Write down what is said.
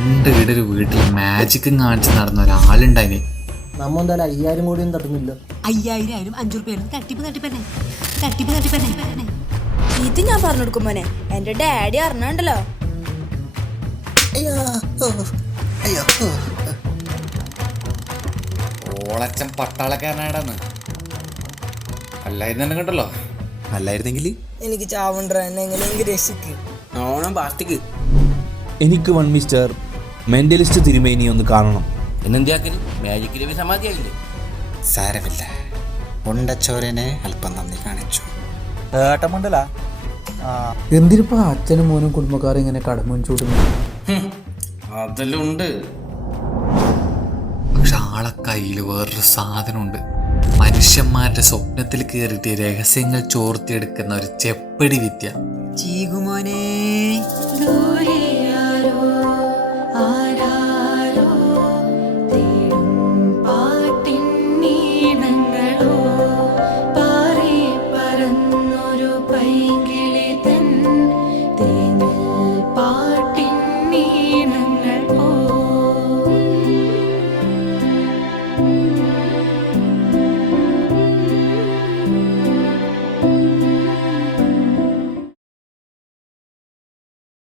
പണ്ട് ഇവിടെ ഒരു വീട്ടിൽ മാജിക്കും കാണിച്ച് നടന്ന ഒരാളുണ്ടായിന്. നമ്മ എന്തായാലും അയ്യായിരം കോടിയൊന്നും തട്ടുന്നില്ല. അയ്യായിരം ആയാലും അഞ്ചു റുപ്യ തട്ടിപ്പ് തട്ടിപ്പന്നെ തട്ടിപ്പ് തട്ടിപ്പന്നെ ഇത് ഞാൻ പറഞ്ഞു കൊടുക്കും മോനെ. എന്റെ ഡാഡി അറിഞ്ഞാണ്ടല്ലോ. ഓളച്ചൻ പട്ടാളക്കാരനാണെന്ന് അല്ലായിരുന്നു കണ്ടല്ലോ. അല്ലായിരുന്നെങ്കിൽ? എനിക്ക് ചാവണ്ട? എന്നെ എങ്ങനെയെങ്കിലും രക്ഷിക്ക്. ഓണം പാർട്ടിക്ക്. എനിക്ക് വൺ മിസ്റ്റർ മെന്റലിസ്റ്റ് തിരുമേനി ഒന്ന് കാണണം. എന്നെന്തിയാക്കൽ മാജിക് രവി സമാധിയായില്ലേ? സാരമില്ല. ഉണ്ടച്ചോരനെ അല്പം നന്ദി കാണിച്ചു. എന്തിനിപ്പോ അച്ഛനും മോനും കുടുംബക്കാരും ഇങ്ങനെ കടമുൻ ചൂടുന്നു? അതെല്ലാം ഉണ്ട്. പക്ഷെ ആളെ കയ്യിൽ വേറൊരു സാധനമുണ്ട്. മനുഷ്യന്മാരുടെ സ്വപ്നത്തിൽ കയറിയിട്ട് രഹസ്യങ്ങൾ ചോർത്തിയെടുക്കുന്ന ഒരു ചെപ്പടി വിദ്യ. ചീകുമോനെ. away.